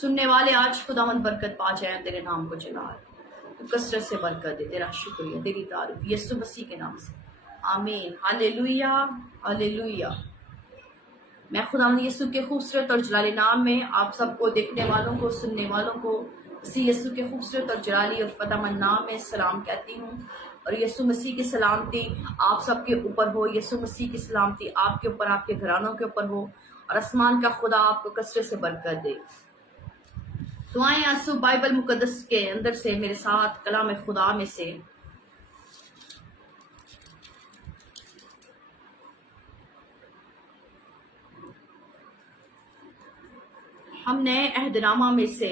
सुनने वाले आज खुदावंद बरकत पा जाए, तेरे नाम को जलाल, तो कसरत से बरकत दे। तेरा शुक्रिया, तेरी तारीफ यीशु मसीह के नाम से, आमीन। Hallelujah, hallelujah. मैं खुदावंद यीशु के खूबसूरत और जलाली नाम में आप सबको, देखने वालों को, सुनने वालों को, इसी यीशु के खूबसूरत और जलाली और फतेहमंद नाम में सलाम कहती हूँ। और यीशु मसीह की सलामती आप सबके ऊपर हो, यीशु मसीह की सलामती आपके ऊपर, आपके घरानों के ऊपर हो, और आसमान का खुदा आपको कसरत से बरकत दे। तो आए आंसू बाइबल मुकद्दस के अंदर से मेरे साथ कलाम खुदा में से हमने अहदनामा में से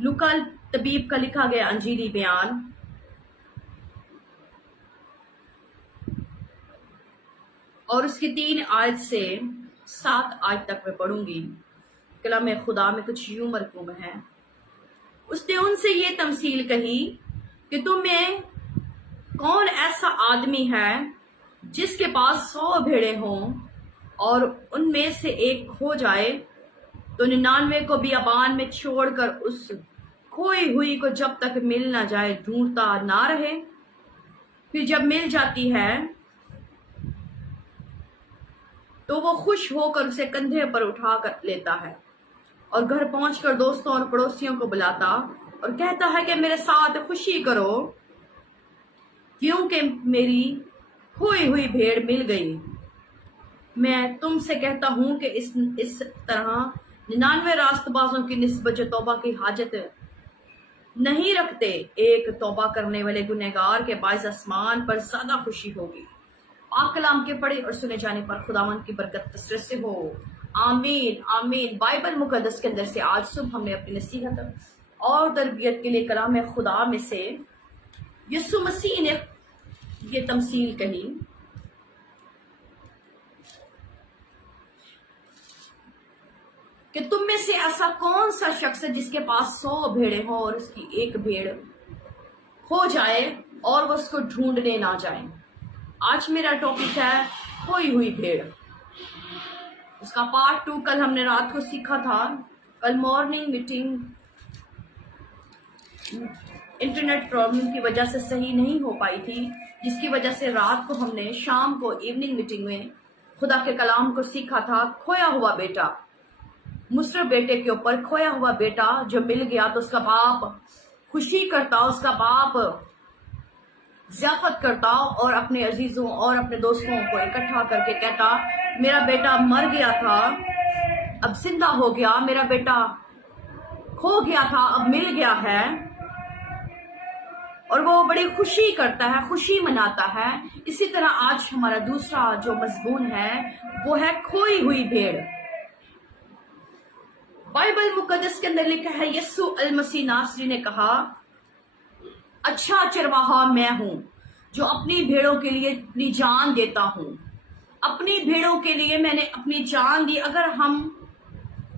लूका तबीब का लिखा गया अंजीरी बयान और उसकी 3 आयत से 7 आयत तक मैं पढ़ूंगी। कलाम खुदा में कुछ यूं मरकूम है। उसने उनसे ये तमसील कही कि तुम में कौन ऐसा आदमी है जिसके पास 100 भेड़ें हों और उनमें से एक खो जाए, तो 99 को बियाबान में छोड़कर उस खोई हुई को जब तक मिल ना जाए ढूंढता ना रहे। फिर जब मिल जाती है तो वो खुश होकर उसे कंधे पर उठा कर लेता है और घर पहुंचकर दोस्तों और पड़ोसियों को बुलाता और कहता है कि मेरे साथ खुशी करो, क्योंकि मेरी खोई हुई भेड़ मिल गई। मैं तुमसे कहता हूं कि इस तरह 99 रास्तबाजों की निस्बत जो तौबा की हाजत नहीं रखते, एक तौबा करने वाले गुनहगार के बाइस आसमान पर ज्यादा खुशी होगी। पाक कलाम के पढ़े और सुने जाने पर खुदावंद की बरकत कसरत से हो, आमीन आमीन। बाइबल मुकद्दस के अंदर से आज सुबह हमने अपनी नसीहत और तरबियत के लिए कलाम खुदा में से यीशु मसीह ने ये तमसील कही कि तुम में से ऐसा कौन सा शख्स है जिसके पास 100 भेड़ें हो और उसकी एक भेड़ खो जाए और वो उसको ढूंढने ना जाए। आज मेरा टॉपिक है खोई हुई भेड़। उसका पार्ट 2 कल हमने रात को सीखा था। कल मॉर्निंग मीटिंग इंटरनेट प्रॉब्लम की वजह से सही नहीं हो पाई थी, जिसकी वजह से रात को हमने शाम को इवनिंग मीटिंग में खुदा के कलाम को सीखा था। खोया हुआ बेटा, मुसरफ बेटे के ऊपर खोया हुआ बेटा जो मिल गया तो उसका बाप खुशी करता, उसका बाप ज़ियाफत करता और अपने अजीजों और अपने दोस्तों को इकट्ठा करके कहता, मेरा बेटा मर गया था अब जिंदा हो गया, मेरा बेटा खो गया था अब मिल गया है। और वो बड़ी खुशी करता है, खुशी मनाता है। इसी तरह आज हमारा दूसरा जो मजमून है वो है खोई हुई भेड़। बाइबल मुकद्दस के अंदर लिखा है, यीशु अल मसीह नासरी ने कहा, अच्छा चरवाहा मैं हूं जो अपनी भेड़ों के लिए अपनी जान देता हूं। अपनी भेड़ों के लिए मैंने अपनी जान दी। अगर हम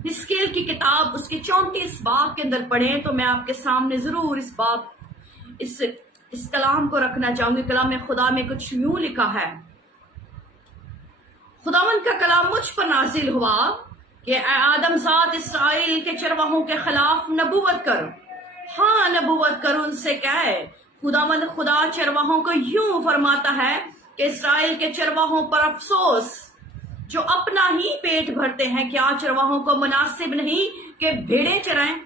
हिस्केल की किताब उसके 34 बाब के अंदर पढ़ें तो मैं आपके सामने जरूर इस कलाम को रखना चाहूंगी। कलाम खुदा में कुछ यूं लिखा है, खुदावंद का कलाम मुझ पर नाजिल हुआ कि आदमजात इसराइल के चरवाहों के खिलाफ नबूवत कर। हाँ, नबूवत कर, उनसे कहे, खुदावंद खुदा चरवाहों को यूं फरमाता है कि इसराइल के चरवाहों पर अफसोस जो अपना ही पेट भरते हैं। क्या चरवाहों को मुनासिब नहीं कि भेड़ें चराएं?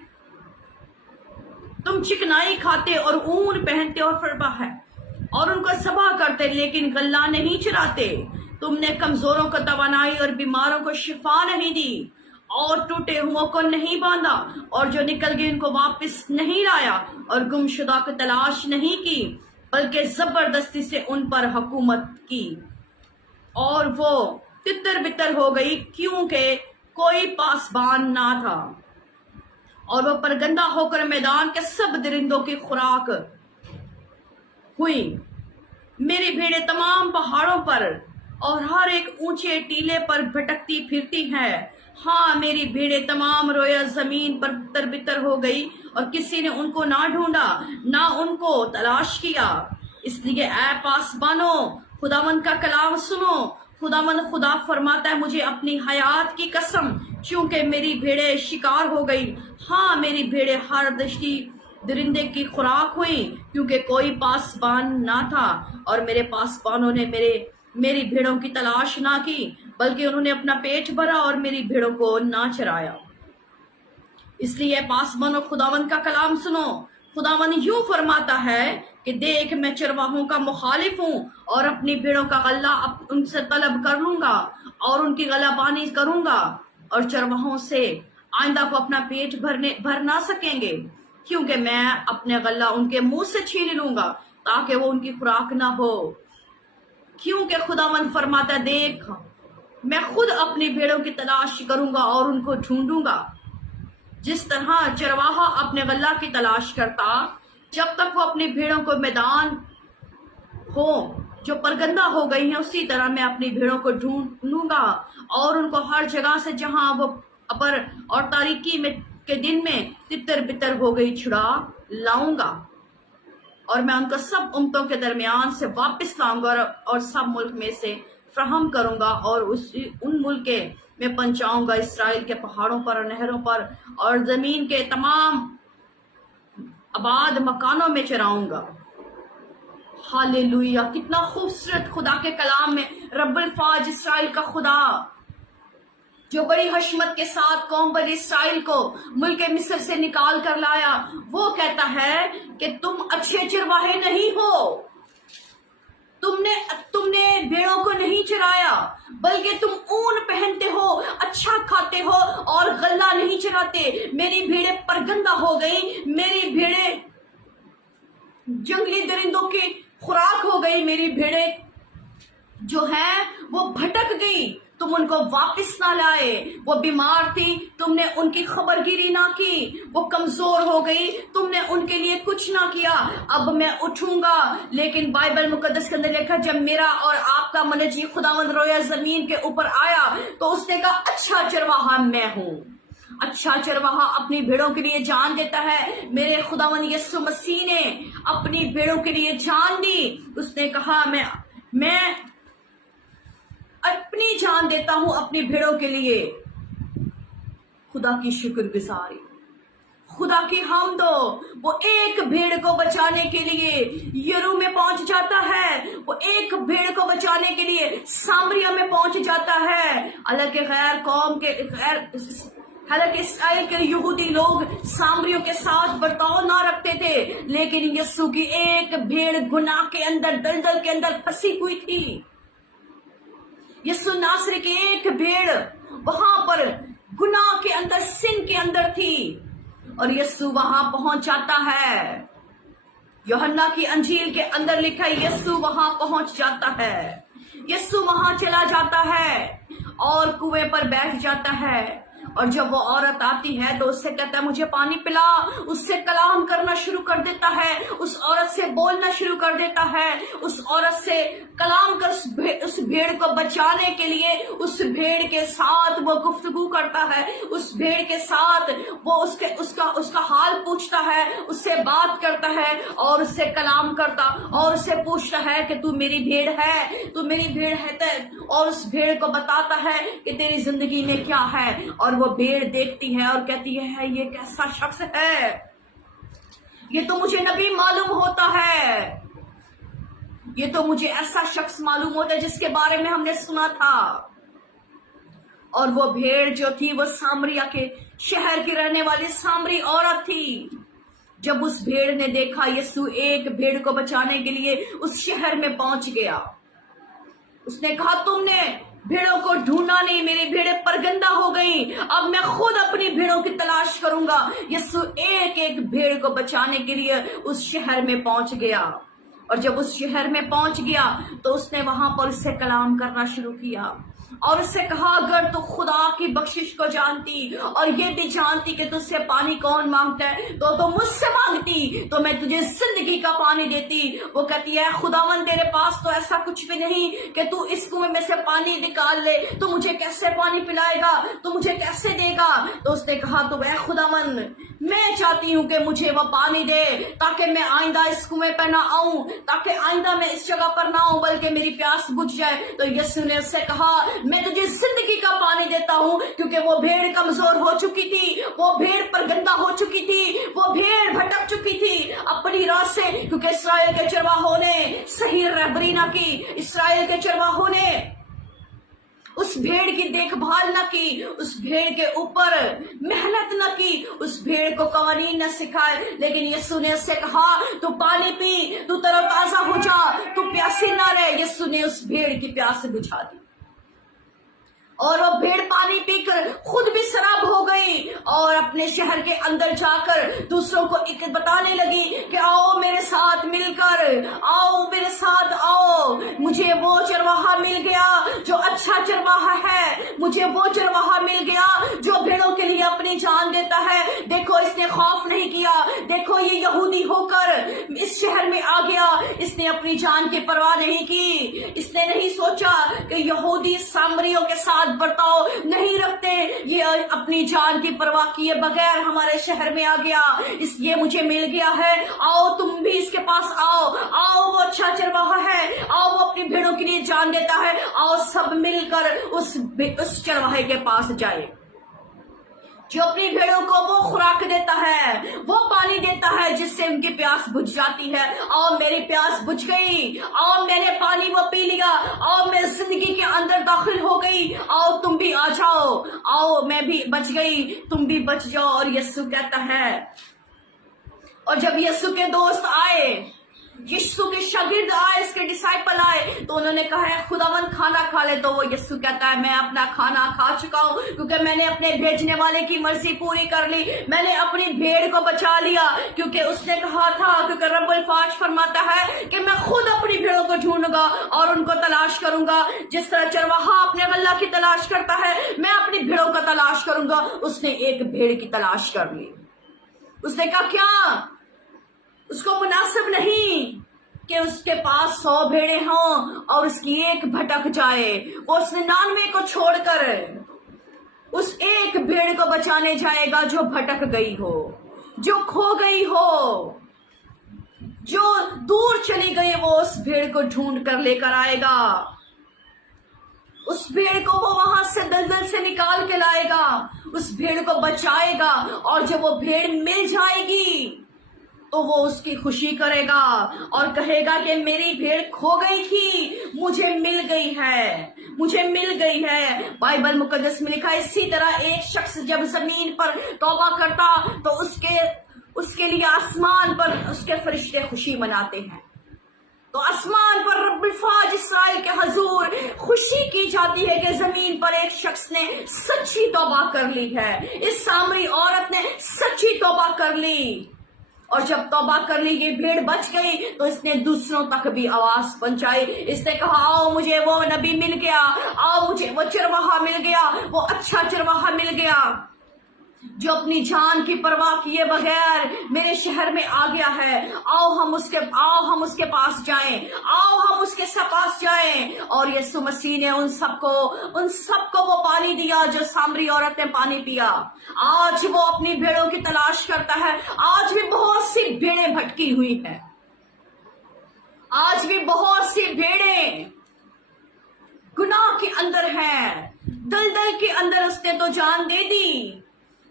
तुम चिकनाई खाते और ऊन पहनते और फरबा है और उनको सबा करते, लेकिन गल्ला नहीं चराते। तुमने कमजोरों को तवानाई और बीमारों को शिफा नहीं दी और टूटे हुओं को नहीं बांधा और जो निकल गए उनको वापस नहीं लाया और गुमशुदा को तलाश नहीं की, बल्कि जबरदस्ती से उन पर हुकूमत की और वो तितर बितर हो गई क्योंकि कोई पासबान ना था और वो परगंदा होकर मैदान के सब दरिंदों की खुराक हुई। मेरी भेड़ें तमाम पहाड़ों पर और हर एक ऊंचे टीले पर भटकती फिरती हैं। हाँ, मेरी भेड़ें तमाम रोया जमीन पर तितर-बितर हो गई और किसी ने उनको ना ढूंढा ना उनको तलाश किया। इसलिए ऐ पासबानो, खुदावंद का कलाम सुनो। खुदावंद खुदा फरमाता है, मुझे अपनी हयात की कसम, चूंकि मेरी भेड़ें शिकार हो गई, हाँ मेरी भेड़ें हर दृष्टि दरिंदे की खुराक हुई, क्योंकि कोई पासबान ना था और मेरे पासबानों ने मेरी भेड़ों की तलाश ना की, बल्कि उन्होंने अपना पेट भरा और मेरी भेड़ों को ना चराया। इसलिए पासबानों, खुदावंद का कलाम सुनो। खुदावंद यूं फरमाता है कि देख, मैं चरवाहों का मुखालिफ हूँ और अपनी भेड़ों का गल्ला उनसे तलब कर लूंगा और उनकी गलाबानी करूंगा, और चरवाहों से आइंदा को अपना पेट भर ना सकेंगे, क्योंकि मैं अपने गल्ला उनके मुंह से छीन लूंगा ताकि वो उनकी खुराक ना हो। क्योंकि खुदावंद फरमाता, देख मैं खुद अपनी भेड़ों की तलाश करूंगा और उनको ढूंढूंगा। जिस तरह चरवाहा अपने गल्ला की तलाश करता जब तक वो अपनी भेड़ों को मैदान हो जो परगंदा हो गई है, उसी तरह मैं अपनी भेड़ों को ढूंढूंगा और उनको हर जगह से जहां वो अपर और तारीकी में के दिन में तितर बितर हो गई छुड़ा लाऊंगा, और मैं उनको सब उम्मतों के दरमियान से वापस लाऊंगा और सब मुल्क में से फ्राहम करूंगा और उन मुल्क में पहुंचाऊंगा, इसराइल के पहाड़ों पर और नहरों पर और जमीन के तमाम आबाद मकानों में चराऊंगा। हालेलुया! कितना खूबसूरत खुदा के कलाम में रब्बुल फाज इसराइल का खुदा जो बड़ी हशमत के साथ कौम बनी इसराइल को मुल्क मिस्र से निकाल कर लाया, वो कहता है कि तुम अच्छे चरवाहे नहीं हो, तुमने भेड़ों को नहीं चराया, बल्कि तुम ऊन पहनते हो, अच्छा खाते हो और गल्ला नहीं चराते। मेरी भेड़ें परगंदा हो गई, मेरी भेड़ें जंगली दरिंदों की खुराक हो गई, मेरी भेड़ें जो है वो भटक गई, तुम उनको वापस ना लाए। वो बीमार थी, तुमने उनकी खबरगिरी ना की, वो कमजोर हो गई, तुमने उनके लिए कुछ ना किया। अब मैं उठूंगा, लेकिन बाइबल मुकद्दस के अंदर लिखा, जब मेरा और आपका मलजी खुदावंद रोया जमीन के ऊपर आया तो उसने कहा, अच्छा चरवाहा मैं हूँ। अच्छा चरवाहा अपनी भेड़ों के लिए जान देता है। मेरे खुदावंद यीशु मसीह ने अपनी भेड़ों के लिए जान दी। उसने कहा, मैं अपनी जान देता हूं अपनी भेड़ों के लिए। खुदा की शुक्रगुजारी, खुदा की हमदो। वो एक भेड़ को बचाने के लिए यरू में पहुंच जाता है, वो एक भेड़ को बचाने के लिए सामरिया में पहुंच जाता है। हालांकि गैर कौम के हालांकि इसराइल के यहूदी लोग सामरियों के साथ बर्ताव ना रखते थे, लेकिन यीशु की एक भेड़ गुनाह के अंदर, दलदल के अंदर फंसी हुई थी। यीशु नासरी की एक भेड़ वहां पर गुनाह के अंदर, सिन के अंदर थी, और यीशु वहां पहुंच जाता है। यूहन्ना की अंजील के अंदर लिखा है, यीशु वहां पहुंच जाता है। यीशु वहां चला जाता है और कुएं पर बैठ जाता है, और जब वो औरत आती है तो उससे कहता है, मुझे पानी पिला। उससे कलाम करना शुरू कर देता है, उस औरत से बोलना शुरू कर देता है, उस औरत से कलाम कर उस भेड़ को बचाने के लिए उस भेड़ के साथ वो गुफ्तगू करता है। उस भेड़ के साथ वो उसका हाल पूछता है, उससे बात करता है और उससे कलाम करता और उससे पूछता है कि तू मेरी भेड़ है, तू मेरी भेड़ है, और उस भेड़ को बताता है कि तेरी जिंदगी में क्या है। और वो भेड़ देखती है और कहती है, ये कैसा शख्स है, ये तो मुझे नबी मालूम होता है, ये तो मुझे ऐसा शख्स मालूम होता है जिसके बारे में हमने सुना था। और वो भेड़ जो थी वो सामरिया के शहर की रहने वाली सामरी औरत थी। जब उस भेड़ ने देखा यीशु एक भेड़ को बचाने के लिए उस शहर में पहुंच गया, उसने कहा, तुमने भेड़ों को ढूंढा नहीं, मेरी भेड़ें परगंदा हो गई, अब मैं खुद अपनी भेड़ों की तलाश करूंगा। यीशु एक एक भेड़ को बचाने के लिए उस शहर में पहुंच गया, और जब उस शहर में पहुंच गया तो उसने वहां पर उससे कलाम करना शुरू किया। اور اس سے کہا اگر تو خدا کی بخشش کو جانتی اور یہ بھی جانتی کہ تجھ سے پانی کون مانگتا ہے تو مجھ سے مانگتی تو میں تجھے زندگی کا پانی دیتی. وہ کہتی ہے خداوند تیرے پاس تو ایسا کچھ بھی نہیں کہ تو اس کنویں میں سے پانی نکال لے, تو مجھے کیسے پانی پلائے گا, تو مجھے کیسے دے گا؟ تو اس نے کہا تو اے خداوند میں چاہتی ہوں کہ مجھے وہ پانی دے تاکہ میں آئندہ اس کنویں پہ نہ آؤں, تاکہ آئندہ میں اس جگہ پر نہ آؤں بلکہ میری پیاس بجھ جائے. تو یسوع نے اس سے کہا میں تجھے زندگی کا پانی دیتا ہوں, کیونکہ وہ بھیڑ کمزور ہو چکی تھی, وہ بھیڑ پرگندہ ہو چکی تھی, وہ بھیڑ بھٹک چکی تھی اپنی راہ سے, کیونکہ اسرائیل کے چرواہوں نے صحیح رہبری نہ کی, اسرائیل کے چرواہوں نے اس بھیڑ کی دیکھ بھال نہ کی, اس بھیڑ کے اوپر محنت نہ کی, اس بھیڑ کو قوانین نہ سکھائے. لیکن یسوع نے اس سے کہا تو پانی پی, تو تر و تازہ ہو جا, تو پیاسی نہ رہے. یسوع نے اس بھیڑ کی پیاس بجھا دی اور وہ بھیڑ پانی پی کر خود بھی سراب ہو گئی اور اپنے شہر کے اندر جا کر دوسروں کو بتانے لگی کہ آؤ میرے ساتھ مل کر, آؤ میرے ساتھ آؤ, مجھے وہ چرواہا مل گیا جو اچھا چرواہا ہے, مجھے وہ چرواہا مل گیا جو بھیڑوں کے لیے اپنی جان دیتا ہے. دیکھو اس نے خوف نہیں کیا, دیکھو یہ یہودی ہو کر اس شہر میں آ گیا, اس نے اپنی جان کی پرواہ نہیں کی, اس نے نہیں سوچا کہ یہودی سامریوں کے ساتھ برتاؤ نہیں رکھتے, یہ اپنی جان کی پرواہ کیے بغیر ہمارے شہر میں آ گیا, یہ مجھے مل گیا ہے, آؤ تم بھی اس کے پاس آؤ, آؤ وہ اچھا چرواہا ہے, آؤ وہ اپنی بھیڑوں کے لیے جان دیتا ہے, آؤ سب مل کر اس چرواہے کے پاس جائے جو اپنی بھیڑوں کو وہ خوراک دیتا ہے, وہ پانی دیتا ہے جس سے ان کی پیاس بجھ جاتی ہے. آؤ میری پیاس بجھ گئی, آؤ میں نے پانی وہ پی لیا, آؤ میں زندگی کے اندر داخل ہو گئی, آؤ تم بھی آ جاؤ, آؤ میں بھی بچ گئی تم بھی بچ جاؤ. اور یسوع کہتا ہے, اور جب یسوع کے دوست آئے, یسوع کے شاگرد آئے, اس کے ڈسائپل آئے, تو انہوں نے کہا ہے خداوند کھانا کھا لے. تو وہ یسوع کہتا ہے میں اپنا کھانا کھا چکا ہوں, کیونکہ میں نے اپنے بھیجنے والے کی مرضی پوری کر لی, میں نے اپنی بھیڑ کو بچا لیا, کیونکہ اس نے کہا تھا, کیونکہ رب الفاظ فرماتا ہے کہ میں خود اپنی بھیڑوں کو ڈھونڈوں گا اور ان کو تلاش کروں گا, جس طرح چرواہا اپنے غلہ کی تلاش کرتا ہے میں اپنی بھیڑوں کا تلاش کروں گا. اس نے ایک بھیڑ کی تلاش کر لی. اس نے کہا کیا اس کو مناسب نہیں کہ اس کے پاس 100 بھیڑیں ہوں اور اس کی ایک بھٹک جائے, وہ اس 99 کو چھوڑ کر اس ایک بھیڑ کو بچانے جائے گا جو بھٹک گئی ہو, جو کھو گئی ہو, جو دور چلی گئی. وہ اس بھیڑ کو ڈھونڈ کر لے کر آئے گا, اس بھیڑ کو وہ وہاں سے دلدل سے نکال کے لائے گا, اس بھیڑ کو بچائے گا, اور جب وہ بھیڑ مل جائے گی تو وہ اس کی خوشی کرے گا اور کہے گا کہ میری بھیڑ کھو گئی تھی, مجھے مل گئی ہے, مجھے مل گئی ہے. بائبل مقدس میں لکھا ہے اسی طرح ایک شخص جب زمین پر توبہ کرتا تو اس کے لیے آسمان پر اس کے فرشتے خوشی مناتے ہیں. تو آسمان پر رب الفاظ اسرائیل کے حضور خوشی کی جاتی ہے کہ زمین پر ایک شخص نے سچی توبہ کر لی ہے, اس سامری عورت نے سچی توبہ کر لی, اور جب توبہ کر لی یہ بھیڑ بچ گئی تو اس نے دوسروں تک بھی آواز پہنچائی. اس نے کہا آؤ مجھے وہ نبی مل گیا, آؤ مجھے وہ چرواہا مل گیا, وہ اچھا چرواہا مل گیا جو اپنی جان کی پرواہ کیے بغیر میرے شہر میں آ گیا ہے. آؤ ہم اس کے پاس جائیں, آؤ ہم اس کے پاس جائیں. اور یسوع مسیح نے ان سب کو وہ پانی دیا جو سامری عورت نے پانی پیا. آج وہ اپنی بھیڑوں کی تلاش کرتا ہے. آج بھی بہت سی بھیڑیں بھٹکی ہوئی ہیں, آج بھی بہت سی بھیڑیں گناہ کے اندر ہیں, دلدل کے اندر. اس نے تو جان دے دی,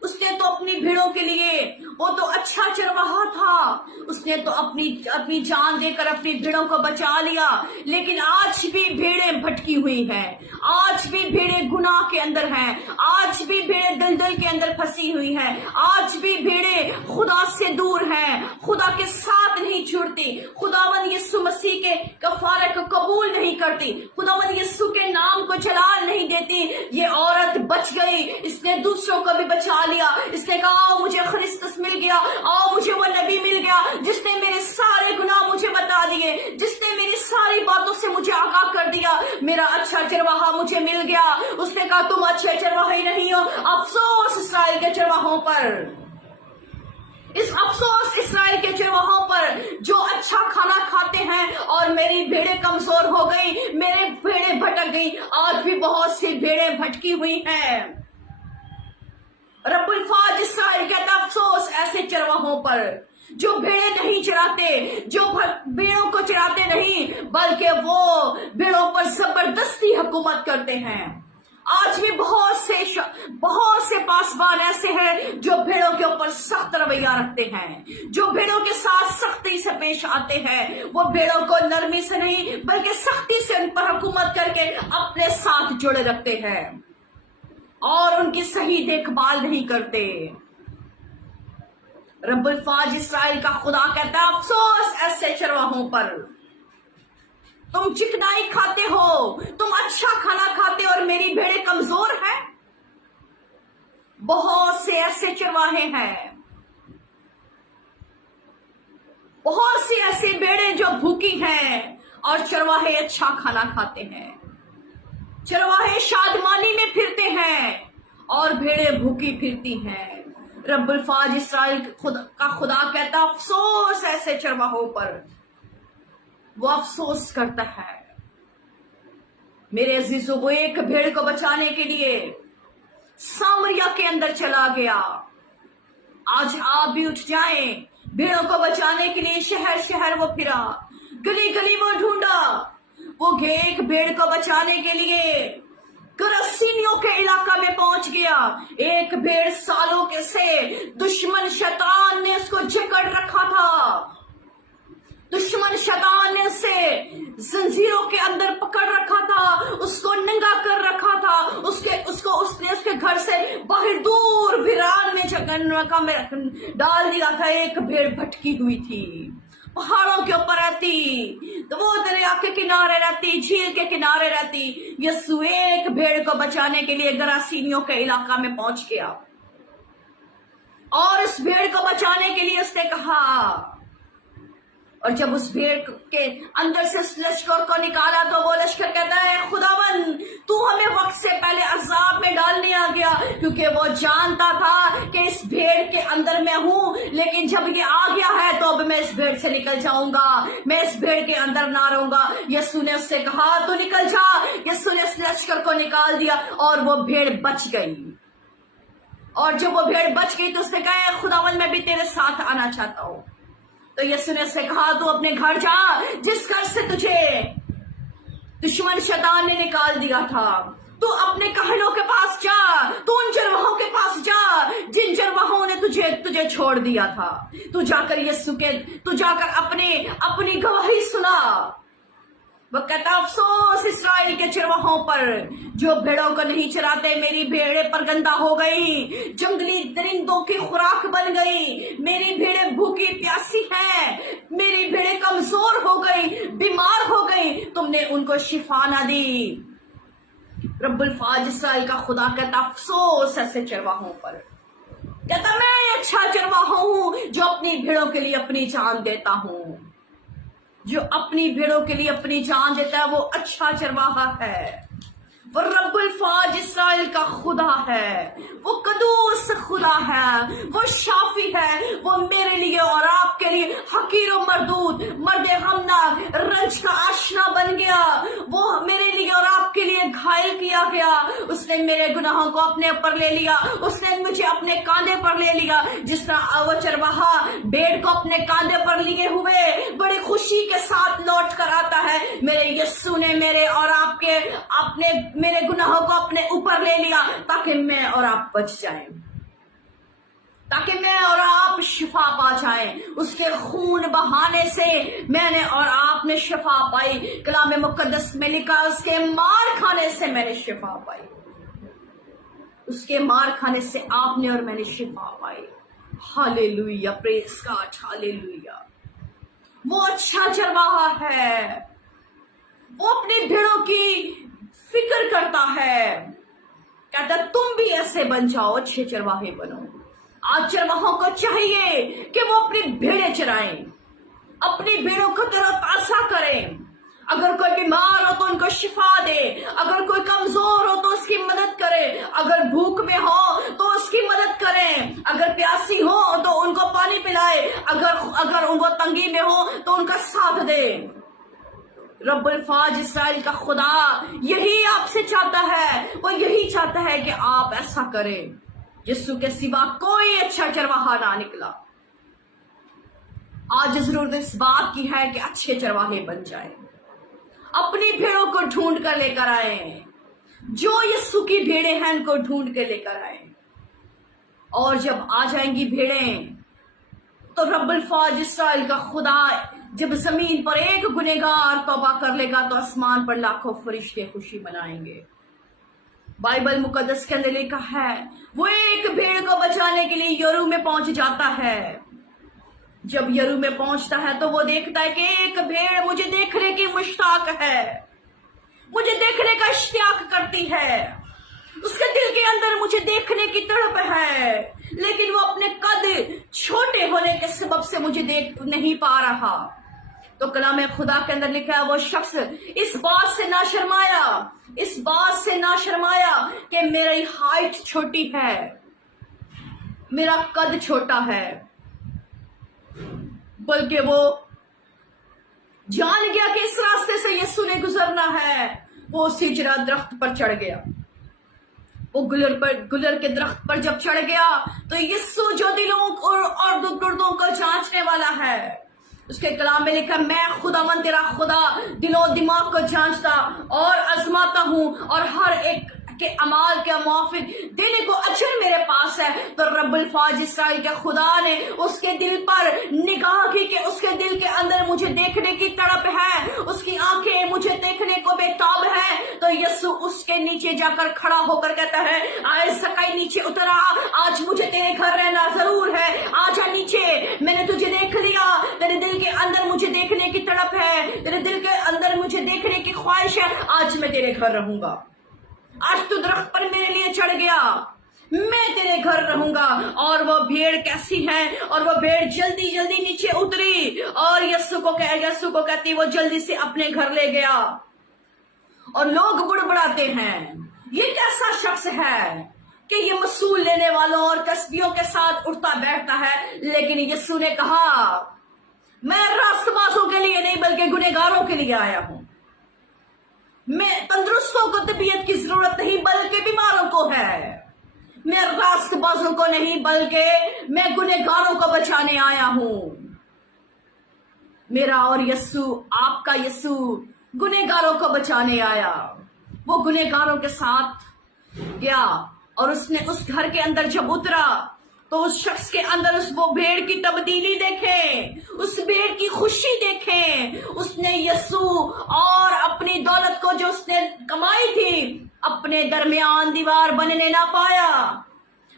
اس نے تو اپنی بھیڑوں کے لیے, وہ تو اچھا چرواہا تھا, اس نے تو اپنی جان دے کر اپنی بھیڑوں کو بچا لیا. لیکن آج بھی بھیڑیں بھٹکی ہوئی ہیں, آج بھی بھیڑیں گناہ کے اندر ہیں, آج بھی بھیڑیں دلدل کے اندر پھنسی ہوئی ہیں, آج بھی بھیڑیں خدا سے دور ہیں, خدا کے ساتھ نہیں جڑتی, خداوند یسوع مسیح کے کفارے کو قبول نہیں کرتی, خداوند یسوع کے نام کو جلال نہیں دیتی. یہ عورت بچ گئی. اس نے دوسروں کو بھی بچا لیا. اس نے کہا آؤ مجھے خرسطس مل گیا, آؤ مجھے وہ نبی مل گیا جس نے میرے سارے گناہ مجھے بتا دیے, جس نے میری ساری باتوں سے مجھے آگاہ کر دیا. میرا اچھا چرواہا مجھے مل گیا. اس نے کہا تم اچھے چرواہے نہیں ہو. افسوس اسرائیل کے چرواہوں پر, اس افسوس اسرائیل کے چرواہوں پر جو اچھا کھانا کھاتے ہیں اور میری بھیڑیں کمزور ہو گئی, میرے بھیڑیں بھٹک گئی. آج بھی بہت سی بھیڑیں بھٹکی ہوئی ہیں. رب الفاظ اسرائیل کہتا افسوس ایسے چرواہوں پر جو بھیڑیں نہیں چراتے, جو بھیڑوں کو چراتے نہیں بلکہ وہ بھیڑوں پر زبردستی حکومت کرتے ہیں. آج بھی بہت سے پاسبان ایسے ہیں جو بھیڑوں کے اوپر سخت رویہ رکھتے ہیں, جو بھیڑوں کے ساتھ سختی سے پیش آتے ہیں. وہ بھیڑوں کو نرمی سے نہیں بلکہ سختی سے ان پر حکومت کر کے اپنے ساتھ جڑے رکھتے ہیں اور ان کی صحیح دیکھ بھال نہیں کرتے. رب الفاظ اسرائیل کا خدا کہتا ہے افسوس ایسے چرواہوں پر. تم چکنائی کھاتے ہو, تم اچھا کھانا کھاتے اور میری بھیڑیں کمزور ہیں. بہت سے ایسے چرواہے ہیں, بہت سی ایسی بھیڑیں جو بھوکی ہیں اور چرواہے اچھا کھانا کھاتے ہیں. چرواہے شادمانی میں پھرتے ہیں اور بھیڑیں بھوکی پھرتی ہیں. رب الفاظ اسرائیل کا خدا کہتا افسوس ایسے چرواہوں پر. وہ افسوس کرتا ہے. میرے عزیزوں, وہ ایک بھیڑ کو بچانے کے لیے سامریا کے اندر چلا گیا. آج آپ بھی اٹھ جائیں, بھیڑوں کو بچانے کے لیے شہر شہر وہ پھرا, گلی گلی وہ ڈھونڈا. وہ ایک بھیڑ کو بچانے کے لیے گراسینیوں کے علاقہ میں پہنچ گیا. ایک بھیڑ سالوں کے سے دشمن شیطان نے اس کو جکڑ رکھا تھا. دشمن شیطان نے اسے زنجیروں کے اندر پکڑ رکھا تھا, اس کو ننگا کر رکھا تھا. اس نے اس کے گھر سے باہر دور ویران میں جگہ میں ڈال دیا تھا. ایک بھیڑ بھٹکی ہوئی تھی, پہاڑوں کے اوپر رہتی, تو وہ دریا کے کنارے رہتی, جھیل کے کنارے رہتی. یسوع ایک بھیڑ کو بچانے کے لیے گراسینیوں کے علاقہ میں پہنچ گیا اور اس بھیڑ کو بچانے کے لیے اس نے کہا. اور جب اس بھیڑ کے اندر سے اس لشکر کو نکالا تو وہ لشکر کہتا ہے خداوند تو ہمیں وقت سے پہلے عذاب میں ڈالنے آ گیا, کیونکہ وہ جانتا تھا کہ اس بھیڑ کے اندر میں ہوں, لیکن جب یہ آ گیا ہے تو اب میں اس بھیڑ سے نکل جاؤں گا, میں اس بھیڑ کے اندر نہ رہوں گا. یسوع نے اس سے کہا تو نکل جا. یسوع نے اس لشکر کو نکال دیا اور وہ بھیڑ بچ گئی. اور جب وہ بھیڑ بچ گئی تو اس نے کہا خداوند میں بھی تیرے ساتھ آنا چاہتا ہوں. تو یسوع نے اس سے کہا تو اپنے گھر جا جس گھر سے تجھے دشمن شیطان نے نکال دیا تھا. تو اپنے کہنوں کے پاس جا, تو ان چرواہوں کے پاس جا جن چرواہوں نے تجھے چھوڑ دیا تھا. تو جا کر اپنی گواہی سنا. وہ کہتا افسوس اسرائیل کے چرواہوں پر جو بھیڑوں کو نہیں چراتے. میری بھیڑیں پرگندہ ہو گئی, جنگلی درندوں کی خوراک بن گئی. میری بھیڑیں بھوکی پیاسی ہیں, میری بھیڑیں کمزور ہو گئی, بیمار ہو گئی, تم نے ان کو شفا نہ دی. رب الفاظ اسرائیل کا خدا کہتا افسوس ایسے چرواہوں پر. کہتا میں اچھا چرواہا ہوں جو اپنی بھیڑوں کے لیے اپنی جان دیتا ہوں. جو اپنی بھیڑوں کے لیے اپنی جان دیتا ہے وہ اچھا چرواہا ہے. وہ رب الفاظ اسرائیل کا خدا ہے, وہ قدوس خدا ہے, وہ شافی ہے. وہ میرے لیے اور آپ کے لیے حقیر و مردود, مرد غمناک, رنج کا آشنا بن گیا. وہ میرے لیے اور آپ کے لیے گھائل کیا گیا. اس نے میرے گناہوں کو اپنے اوپر لے لیا, اس نے مجھے اپنے کاندھے پر لے لیا. جس طرح وہ چرواہا بھیڑ کو اپنے کاندھے پر لیے ہوئے بڑی خوشی کے ساتھ لوٹ کر آتا ہے, میرے یسوع نے میرے اور آپ کے میرے گناہوں کو اپنے اوپر لے لیا تاکہ میں اور آپ بچ جائیں, تاکہ میں اور آپ شفا پا جائیں. اس کے خون بہانے سے میں نے اور آپ نے شفا پائی. کلام مقدس میں لکھا اس کے مار کھانے سے میں نے شفا پائی. اس کے مار کھانے سے آپ نے اور میں نے شفا پائی. ہاللیلویہ, پریز گاڈ, ہاللیلویہ. وہ اچھا چرواہا ہے, وہ اپنی بھیڑوں کی فکر کرتا ہے. कहता है तुम भी ऐसे बन जाओ, अच्छे चरवाहे बनो। आज चरवाहों को चाहिए कि वो अपनी भेड़ें चराएं, अपनी भेड़ों को तरोताजा करें। अगर कोई बीमार हो तो उनको शिफा दे, अगर कोई कमजोर हो तो उसकी मदद करे, अगर भूख में हो तो उसकी मदद करें, अगर प्यासी हो तो उनको पानी पिलाए, अगर उनको तंगी में हो तो उनका साथ दे। रब्बुल फाज इस्राइल का खुदा यही आपसे चाहता है, वो यही चाहता है कि आप ऐसा करें। यीशु के सिवा कोई अच्छा चरवाहा ना निकला। आज जरूरत इस बात की है कि अच्छे चरवाहे बन जाएं, अपनी भेड़ों को ढूंढ कर लेकर आए, जो यीशु की भेड़ें हैं उनको ढूंढ कर लेकर आए। और जब आ जाएंगी भेड़ें तो रब्बुल फाज इस्राइल का खुदा जब जमीन पर एक गुनहगार तौबा कर लेगा तो आसमान पर लाखों फरिश्ते खुशी मनाएंगे। बाइबल मुकद्दस के अंदर लिखा है वो एक भेड़ को बचाने के लिए यरू में पहुंच जाता है। जब यरू में पहुंचता है तो वो देखता है कि एक भेड़ मुझे देखने की मुश्ताक है, मुझे देखने का इश्तियाक करती है, उसके दिल के अंदर मुझे देखने की तड़प है, लेकिन वो अपने कद छोटे होने के सबब से मुझे देख नहीं पा रहा। तो कलाम खुदा के अंदर लिखा है वो शख्स इस बात से ना शर्माया, इस बात से ना शर्माया कि मेरी हाइट छोटी है, मेरा कद छोटा है, बल्कि वो जान गया कि इस रास्ते से यीशु ने गुजरना है। वो सिजरा दरख्त पर चढ़ गया। वो गुलर के दरख्त पर जब चढ़ गया तो यीशु जो दिलों और गुर्दों को जांचने वाला है, उसके कलाम में लिखा मैं खुदावन तेरा खुदा दिलों दिमाग को जांचता और आजमाता हूं और हर एक के अमाल के मुआफिक देने को अजर मेरे पास है। तो रब्बुल फाज इस्राइल के खुदा ने उसके दिल पर निगाह की कि उसके दिल के अंदर मुझे देखने की तड़प है, उसकी आंखें मुझे देखने को बेताब है। तो यीशु उसके नीचे जाकर खड़ा होकर कहता है आए सकाई नीचे उतरा, आज मुझे तेरे घर रहना जरूर है, आजा नीचे, मैंने तुझे देख लिया, तेरे दिल के अंदर मुझे देखने की तड़प है, तेरे दिल के अंदर मुझे देखने की ख्वाहिश है, आज मैं तेरे घर रहूंगा। आज तू दरख्त पर मेरे लिए चढ़ गया, मैं तेरे घर रहूंगा। और वो भेड़ कैसी है, और वो भेड़ जल्दी जल्दी नीचे उतरी और यीशु को कहती वो जल्दी से अपने घर ले गया। और लोग बुड़बुड़ाते हैं ये कैसा शख्स है कि ये मसूल लेने वालों और कसबियों के साथ उठता बैठता है। लेकिन यीशु ने कहा मैं रास्तबाजों के लिए नहीं बल्कि गुनहगारों के लिए आया हूं। मैं तंदुरुस्तों को तबीयत की जरूरत नहीं बल्कि बीमारों को है। मैं रास्तबाजों को नहीं बल्कि मैं गुनहगारों को बचाने आया हूं। मेरा और यीशु, आपका यीशु गुनहगारों को बचाने आया। वो गुनहगारों के साथ गया और उसने उस घर के अंदर जब उतरा तो उस शख्स के अंदर वो भेड़ की तब्दीली देखें, उस भेड़ की खुशी देखें। उसने यीशु और अपनी दौलत को जो उसने कमाई थी अपने दरमियान दीवार बनने ना पाया।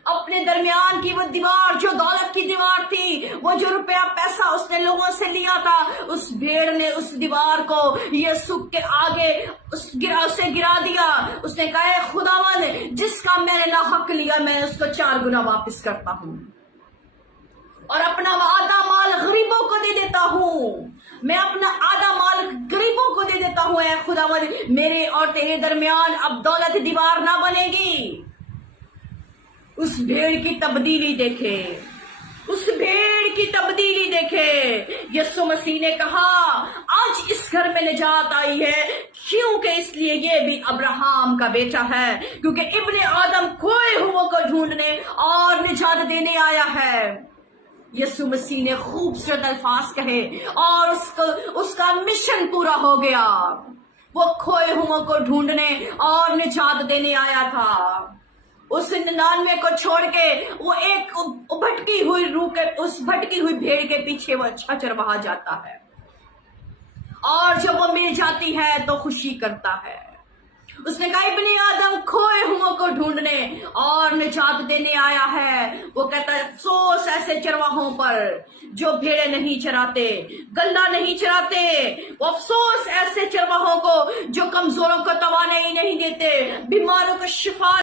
अपने दरमियान की वो दीवार जो दौलत की दीवार थी, वो जो रुपया पैसा उसने लोगों से लिया था, उस भेड़ ने उस दीवार को यीशु के आगे उसे गिरा दिया। उसने कहा खुदावन जिसका मैंने ना हक लिया मैं उसको 4 गुना वापस करता हूं और अपना आधा माल गरीबों को दे देता हूं। मैं अपना आधा माल गरीबों को दे देता हूं। ऐ खुदावन मेरे और तेरे दरमियान अब दौलत दीवार ना बनेगी। उस भेड़ की तब्दीली देखे, उस भेड़ की तब्दीली देखे। यीशु मसीह ने कहा आज इस घर में निजात आई है क्योंकि इसलिए ये भी अब्राहम का बेटा है, क्योंकि इब्ने आदम खोए हुओं को ढूंढने और निजात देने आया है। यीशु मसीह ने खूबसूरत अल्फाज कहे और उसका मिशन पूरा हो गया। वो खोए हुओं को ढूंढने और निजात देने आया था। उस 99 को छोड़ के वो एक भटकी हुई रूह के उस भटकी हुई भेड़ के पीछे वो अच्छा चरवाहा जाता है और जब वो मिल जाती है तो खुशी करता है। उसने कहा इब्ने आदम खोए हुओं को ढूंढने और निजात देने आया है। वो कहता है अफसोस ऐसे चरवाहों पर जो भेड़े नहीं चराते, गल्ला नहीं चराते। वो अफसोस ऐसे चरवाहों को जो कमजोरों को तवानाई नहीं देते, बीमारों को शिफा